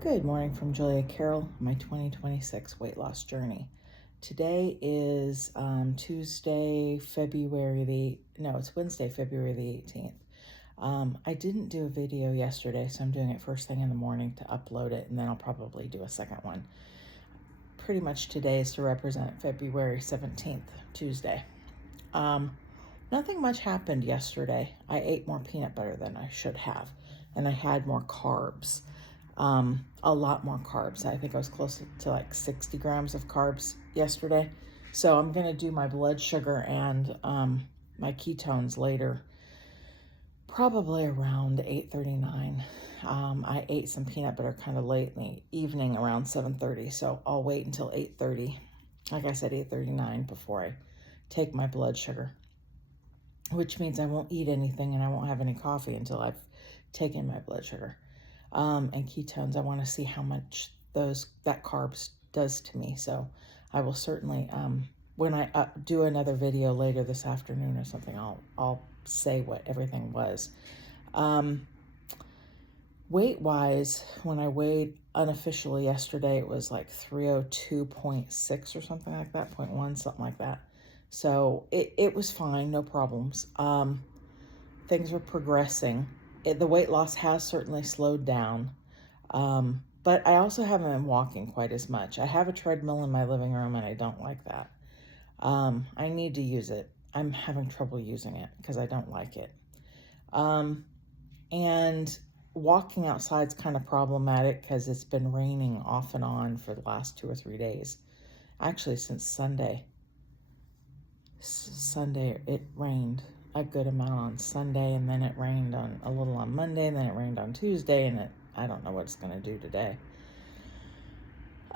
Good morning from Julia Carroll, my 2026 weight loss journey. Today is Wednesday, February the 18th. I didn't do a video yesterday, so I'm doing it first thing in the morning to upload it, and then I'll probably do a second one. Pretty much today is to represent February 17th, Tuesday. Nothing much happened yesterday. I ate more peanut butter than I should have, and I had more carbs. A lot more carbs. I think I was close to like 60 grams of carbs yesterday. So I'm going to do my blood sugar and my ketones later, probably around 8:39. I ate some peanut butter kind of late in the evening around 7:30, so I'll wait until 8:30. Like I said, 8:39 before I take my blood sugar, which means I won't eat anything and I won't have any coffee until I've taken my blood sugar. And ketones, I want to see how much that carbs does to me. So I will certainly, when I do another video later this afternoon or something, I'll say what everything was. Weight-wise, when I weighed unofficially yesterday, it was like 302.6 or something like that, 0.1, something like that. So it was fine, no problems. Things were progressing. The weight loss has certainly slowed down, but I also haven't been walking quite as much. I have a treadmill in my living room, and I don't like that. I need to use it. I'm having trouble using it because I don't like it. And walking outside is kind of problematic because it's been raining off and on for the last 2 or 3 days. Actually, since Sunday. Sunday it rained a good amount on Sunday, and then it rained a little on Monday, and then it rained on Tuesday, and I don't know what it's going to do today.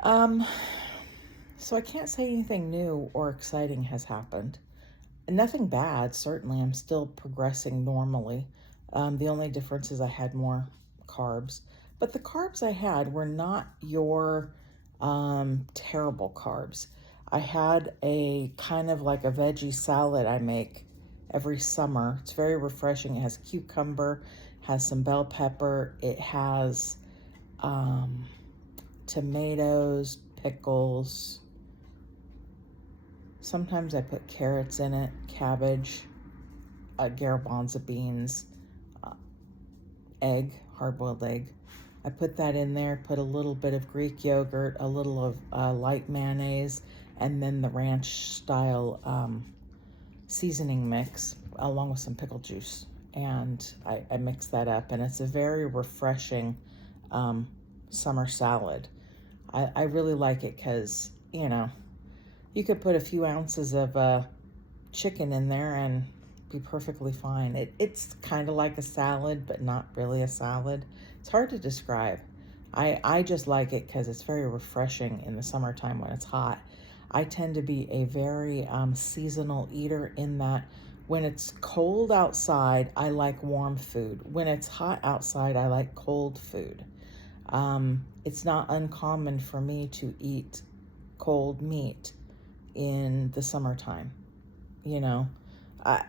So I can't say anything new or exciting has happened. Nothing bad, certainly. I'm still progressing normally. The only difference is I had more carbs, but the carbs I had were not your terrible carbs. I had a kind of like a veggie salad I make every summer. It's very refreshing. It has cucumber, has some bell pepper. It has tomatoes, pickles. Sometimes I put carrots in it, cabbage, garbanzo beans, egg, hard-boiled egg. I put that in there, put a little bit of Greek yogurt, a little of light mayonnaise, and then the ranch-style seasoning mix, along with some pickle juice. And I mix that up, and it's a very refreshing summer salad. I really like it because, you could put a few ounces of chicken in there and be perfectly fine. It's kind of like a salad, but not really a salad. It's hard to describe. I just like it because it's very refreshing in the summertime when it's hot. I tend to be a very seasonal eater in that when it's cold outside, I like warm food. When it's hot outside, I like cold food. It's not uncommon for me to eat cold meat in the summertime. I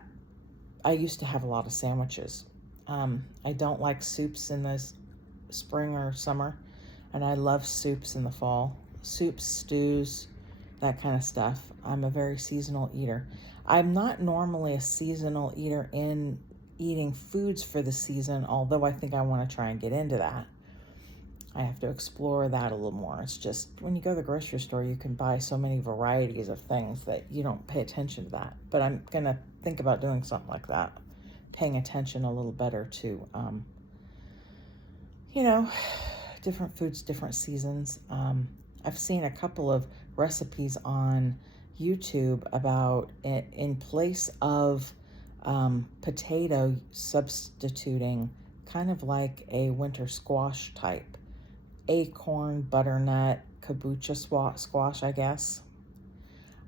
used to have a lot of sandwiches. I don't like soups in the spring or summer, and I love soups in the fall. Soups, stews, that kind of stuff. I'm a very seasonal eater. I'm not normally a seasonal eater in eating foods for the season, although I think I want to try and get into that. I have to explore that a little more. It's just when you go to the grocery store, you can buy so many varieties of things that you don't pay attention to that. But I'm going to think about doing something like that, paying attention a little better to, different foods, different seasons. I've seen a couple of recipes on YouTube about it in place of potato, substituting kind of like a winter squash type. Acorn, butternut, kabocha squash, I guess.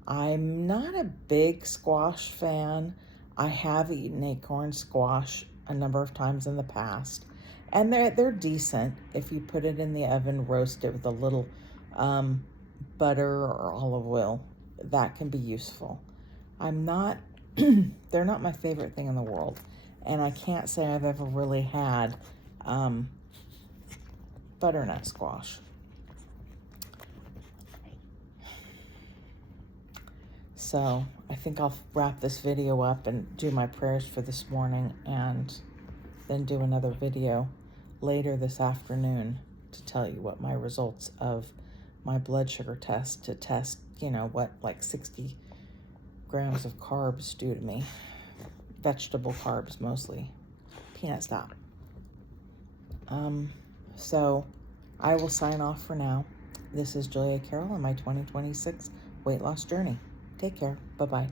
I'm not a big squash fan. I have eaten acorn squash a number of times in the past, and they're decent if you put it in the oven, roast it with a little butter or olive oil. That can be useful. They're not my favorite thing in the world, and I can't say I've ever really had butternut squash. So I think I'll wrap this video up and do my prayers for this morning, and then do another video later this afternoon to tell you what my results of my blood sugar test, to test, you know, what like 60 grams of carbs do to me. Vegetable carbs mostly. Peanut stop. So I will sign off for now. This is Julia Carroll on my 2026 weight loss journey. Take care. Bye-bye.